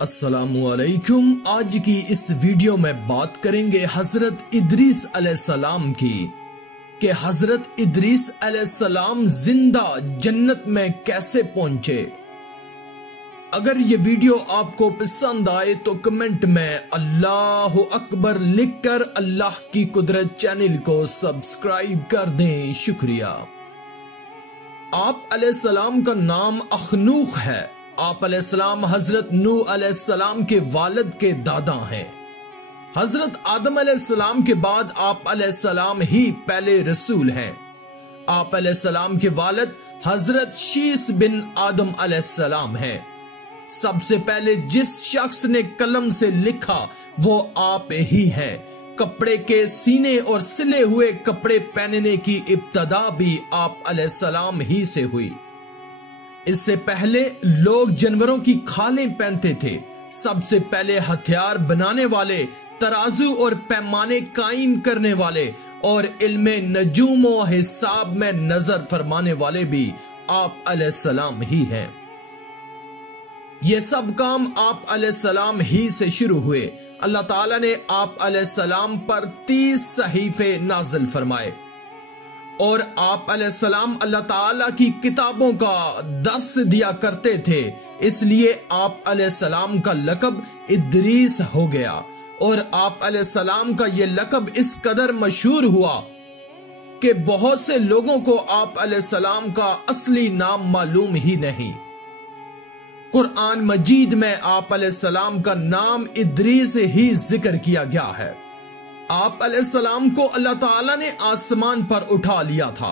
السلام علیکم۔ آج کی اس ویڈیو میں بات کریں گے حضرت ادریس علیہ السلام کی کہ حضرت ادریس علیہ السلام زندہ جنت میں کیسے پہنچے۔ اگر یہ ویڈیو آپ کو پسند آئے تو کمنٹ میں اللہ اکبر لکھ کر اللہ کی قدرت چینل کو سبسکرائب کر دیں، شکریہ۔ آپ علیہ السلام کا نام اخنوخ ہے۔ آپ علیہ السلام حضرت نوح علیہ السلام کے والد کے دادا ہیں۔ حضرت آدم علیہ السلام کے بعد آپ علیہ السلام ہی پہلے رسول ہیں۔ آپ علیہ السلام کے والد حضرت شیس بن آدم علیہ السلام ہیں۔ سب سے پہلے جس شخص نے قلم سے لکھا وہ آپ ہی ہیں۔ کپڑے کے سینے اور سلے ہوئے کپڑے پہننے کی ابتدا بھی آپ علیہ السلام ہی سے ہوئی۔ اس سے پہلے لوگ جانوروں کی کھالیں پہنتے تھے۔ سب سے پہلے ہتھیار بنانے والے، ترازو اور پیمانے قائم کرنے والے اور علم نجوم و حساب میں نظر فرمانے والے بھی آپ علیہ السلام ہی ہیں۔ یہ سب کام آپ علیہ السلام ہی سے شروع ہوئے۔ اللہ تعالیٰ نے آپ علیہ السلام پر 30 صحیفے نازل فرمائے اور آپ علیہ السلام اللہ تعالیٰ کی کتابوں کا درس دیا کرتے تھے، اس لیے آپ علیہ السلام کا لقب ادریس ہو گیا، اور آپ علیہ السلام کا یہ لقب اس قدر مشہور ہوا کہ بہت سے لوگوں کو آپ علیہ السلام کا اصلی نام معلوم ہی نہیں۔ قرآن مجید میں آپ علیہ السلام کا نام ادریس ہی ذکر کیا گیا ہے۔ آپ علیہ السلام کو اللہ تعالیٰ نے آسمان پر اٹھا لیا تھا۔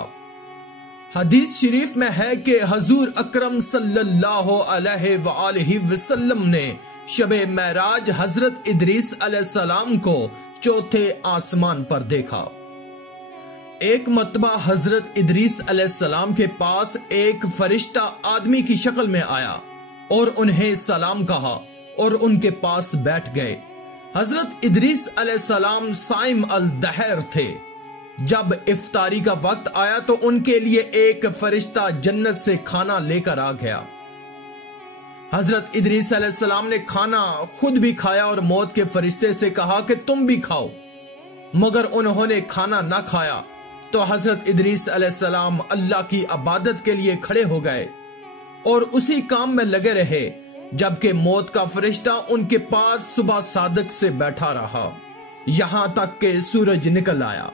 حدیث شریف میں ہے کہ حضور اکرم صلی اللہ علیہ وآلہ وسلم نے شب معراج حضرت ادریس علیہ السلام کو چوتھے آسمان پر دیکھا۔ ایک مرتبہ حضرت ادریس علیہ السلام کے پاس ایک فرشتہ آدمی کی شکل میں آیا اور انہیں سلام کہا اور ان کے پاس بیٹھ گئے۔ حضرت ادریس علیہ السلام صائم الدہر تھے۔ جب افطاری کا وقت آیا تو ان کے لیے ایک فرشتہ جنت سے کھانا لے کر آ گیا۔ حضرت ادریس علیہ السلام نے کھانا خود بھی کھایا اور موت کے فرشتے سے کہا کہ تم بھی کھاؤ، مگر انہوں نے کھانا نہ کھایا تو حضرت ادریس علیہ السلام اللہ کی عبادت کے لیے کھڑے ہو گئے اور اسی کام میں لگے رہے جبکہ موت کا فرشتہ ان کے پاس صبح صادق سے بیٹھا رہا یہاں تک کہ سورج نکل آیا۔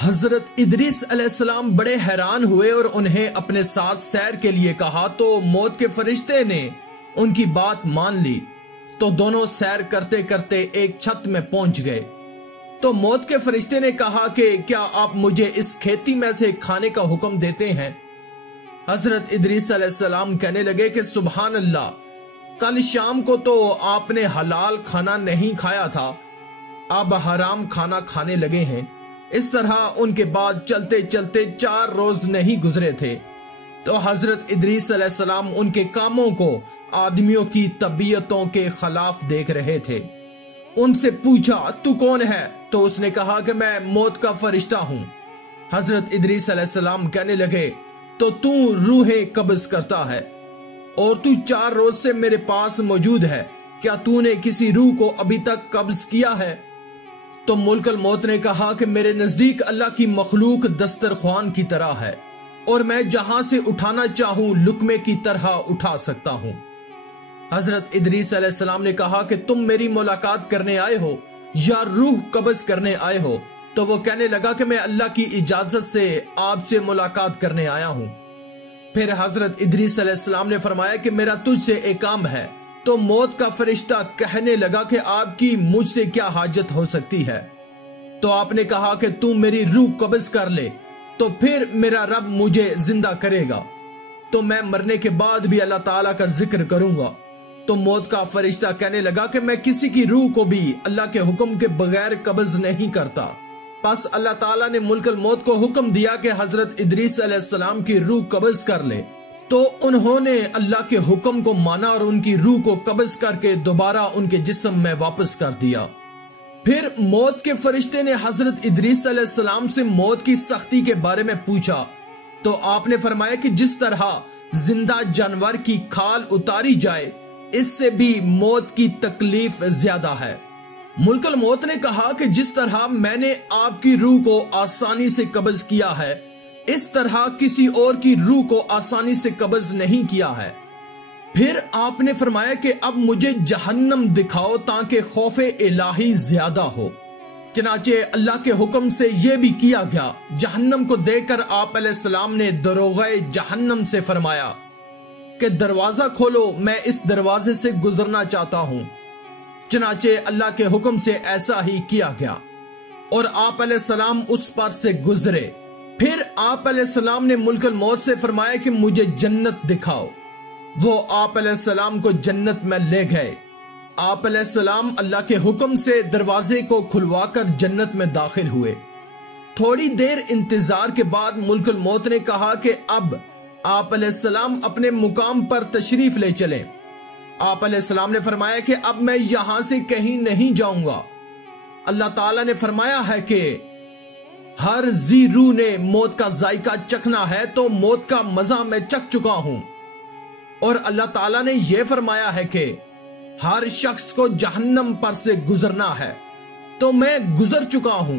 حضرت ادریس علیہ السلام بڑے حیران ہوئے اور انہیں اپنے ساتھ سیر کے لیے کہا تو موت کے فرشتے نے ان کی بات مان لی تو دونوں سیر کرتے کرتے ایک چھت میں پہنچ گئے۔ تو موت کے فرشتے نے کہا کہ کیا آپ مجھے اس کھیتی میں سے کھانے کا حکم دیتے ہیں؟ حضرت ادریس علیہ السلام کہنے لگے کہ سبحان اللہ، کل شام کو تو آپ نے حلال کھانا نہیں کھایا تھا، اب حرام کھانا کھانے لگے ہیں۔ اس طرح ان کے بعد چلتے چلتے 4 روز نہیں گزرے تھے تو حضرت ادریس علیہ السلام ان کے کاموں کو آدمیوں کی طبیعتوں کے خلاف دیکھ رہے تھے۔ ان سے پوچھا تو کون ہے؟ تو اس نے کہا کہ میں موت کا فرشتہ ہوں۔ حضرت ادریس علیہ السلام کہنے لگے تو روحیں قبض کرتا ہے اور تو 4 روز سے میرے پاس موجود ہے، کیا تو نے کسی روح کو ابھی تک قبض کیا ہے؟ تو ملک الموت نے کہا کہ میرے نزدیک اللہ کی مخلوق دسترخوان کی طرح ہے اور میں جہاں سے اٹھانا چاہوں لقمے کی طرح اٹھا سکتا ہوں۔ حضرت ادریس علیہ السلام نے کہا کہ تم میری ملاقات کرنے آئے ہو یا روح قبض کرنے آئے ہو؟ تو وہ کہنے لگا کہ میں اللہ کی اجازت سے آپ سے ملاقات کرنے آیا ہوں۔ پھر حضرت ادریس علیہ السلام نے فرمایا کہ میرا تجھ سے ایک کام ہے۔ تو موت کا فرشتہ کہنے لگا کہ آپ کی مجھ سے کیا حاجت ہو سکتی ہے؟ تو آپ نے کہا کہ تو میری روح قبض کر لے تو پھر میرا رب مجھے زندہ کرے گا تو میں مرنے کے بعد بھی اللہ تعالیٰ کا ذکر کروں گا۔ تو موت کا فرشتہ کہنے لگا کہ میں کسی کی روح کو بھی اللہ کے حکم کے بغیر قبض نہیں کرتا۔ پس اللہ تعالیٰ نے ملک الموت کو حکم دیا کہ حضرت ادریس علیہ السلام کی روح قبض کر لے تو انہوں نے اللہ کے حکم کو مانا اور ان کی روح کو قبض کر کے دوبارہ ان کے جسم میں واپس کر دیا۔ پھر موت کے فرشتے نے حضرت ادریس علیہ السلام سے موت کی سختی کے بارے میں پوچھا تو آپ نے فرمایا کہ جس طرح زندہ جانور کی کھال اتاری جائے اس سے بھی موت کی تکلیف زیادہ ہے۔ ملک الموت نے کہا کہ جس طرح میں نے آپ کی روح کو آسانی سے قبض کیا ہے، اس طرح کسی اور کی روح کو آسانی سے قبض نہیں کیا ہے۔ پھر آپ نے فرمایا کہ اب مجھے جہنم دکھاؤ تاکہ خوف الہی زیادہ ہو۔ چنانچہ اللہ کے حکم سے یہ بھی کیا گیا۔ جہنم کو دیکھ کر آپ علیہ السلام نے دروغہ جہنم سے فرمایا کہ دروازہ کھولو، میں اس دروازے سے گزرنا چاہتا ہوں۔ چنانچہ اللہ کے حکم سے ایسا ہی کیا گیا اور آپ علیہ السلام اس پر سے گزرے۔ پھر آپ علیہ السلام نے ملک الموت سے فرمایا کہ مجھے جنت دکھاؤ۔ وہ آپ علیہ السلام کو جنت میں لے گئے۔ آپ علیہ السلام اللہ کے حکم سے دروازے کو کھلوا کر جنت میں داخل ہوئے۔ تھوڑی دیر انتظار کے بعد ملک الموت نے کہا کہ اب آپ علیہ السلام اپنے مقام پر تشریف لے چلیں۔ آپ علیہ السلام نے فرمایا کہ اب میں یہاں سے کہیں نہیں جاؤں گا۔ اللہ تعالیٰ نے فرمایا ہے کہ ہر ذی روح نے موت کا ذائقہ چکھنا ہے تو موت کا مزہ میں چکھ چکا ہوں، اور اللہ تعالیٰ نے یہ فرمایا ہے کہ ہر شخص کو جہنم پر سے گزرنا ہے، تو میں گزر چکا ہوں۔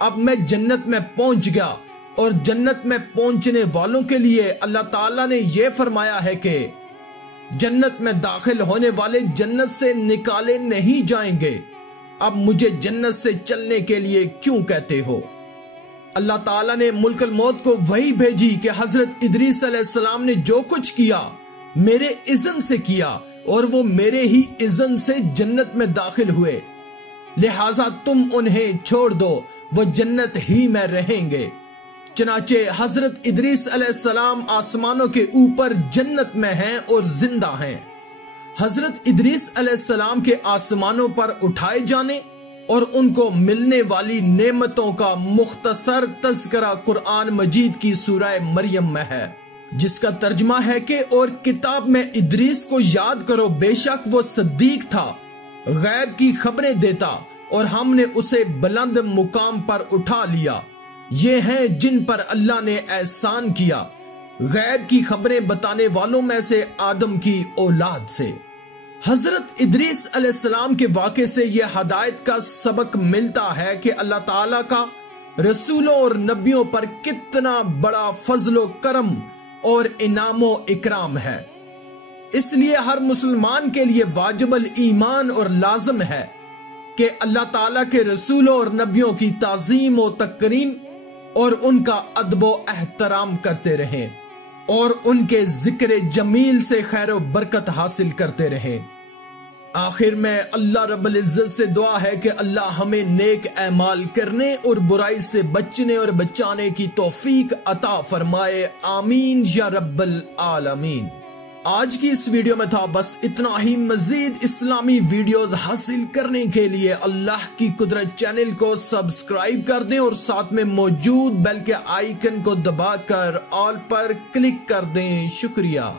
اب میں جنت میں پہنچ گیا، اور جنت میں پہنچنے والوں کے لیے اللہ تعالیٰ نے یہ فرمایا ہے کہ جنت میں داخل ہونے والے جنت سے نکالے نہیں جائیں گے۔ اب مجھے جنت سے چلنے کے لیے کیوں کہتے ہو؟ اللہ تعالیٰ نے ملک الموت کو وحی بھیجی کہ حضرت ادریس علیہ السلام نے جو کچھ کیا میرے اذن سے کیا، اور وہ میرے ہی اذن سے جنت میں داخل ہوئے، لہٰذا تم انہیں چھوڑ دو، وہ جنت ہی میں رہیں گے۔ چنانچہ حضرت ادریس علیہ السلام آسمانوں کے اوپر جنت میں ہیں اور زندہ ہیں۔ حضرت ادریس علیہ السلام کے آسمانوں پر اٹھائے جانے اور ان کو ملنے والی نعمتوں کا مختصر تذکرہ قرآن مجید کی سورہ مریم میں ہے، جس کا ترجمہ ہے کہ اور کتاب میں ادریس کو یاد کرو، بے شک وہ صدیق تھا، غیب کی خبریں دیتا، اور ہم نے اسے بلند مقام پر اٹھا لیا۔ یہ ہیں جن پر اللہ نے احسان کیا، غیب کی خبریں بتانے والوں میں سے آدم کی اولاد سے۔ حضرت ادریس علیہ السلام کے واقعے سے یہ ہدایت کا سبق ملتا ہے کہ اللہ تعالیٰ کا رسولوں اور نبیوں پر کتنا بڑا فضل و کرم اور انعام و اکرام ہے۔ اس لیے ہر مسلمان کے لیے واجب الایمان اور لازم ہے کہ اللہ تعالیٰ کے رسولوں اور نبیوں کی تعظیم و تکریم اور ان کا ادب و احترام کرتے رہیں، اور ان کے ذکر جمیل سے خیر و برکت حاصل کرتے رہیں۔ آخر میں اللہ رب العزت سے دعا ہے کہ اللہ ہمیں نیک اعمال کرنے اور برائی سے بچنے اور بچانے کی توفیق عطا فرمائے، آمین یا رب العالمین۔ آج کی اس ویڈیو میں تھا بس اتنا ہی۔ مزید اسلامی ویڈیوز حاصل کرنے کے لیے اللہ کی قدرت چینل کو سبسکرائب کر دیں، اور ساتھ میں موجود بیل کے آئیکن کو دبا کر آل پر کلک کر دیں۔ شکریہ۔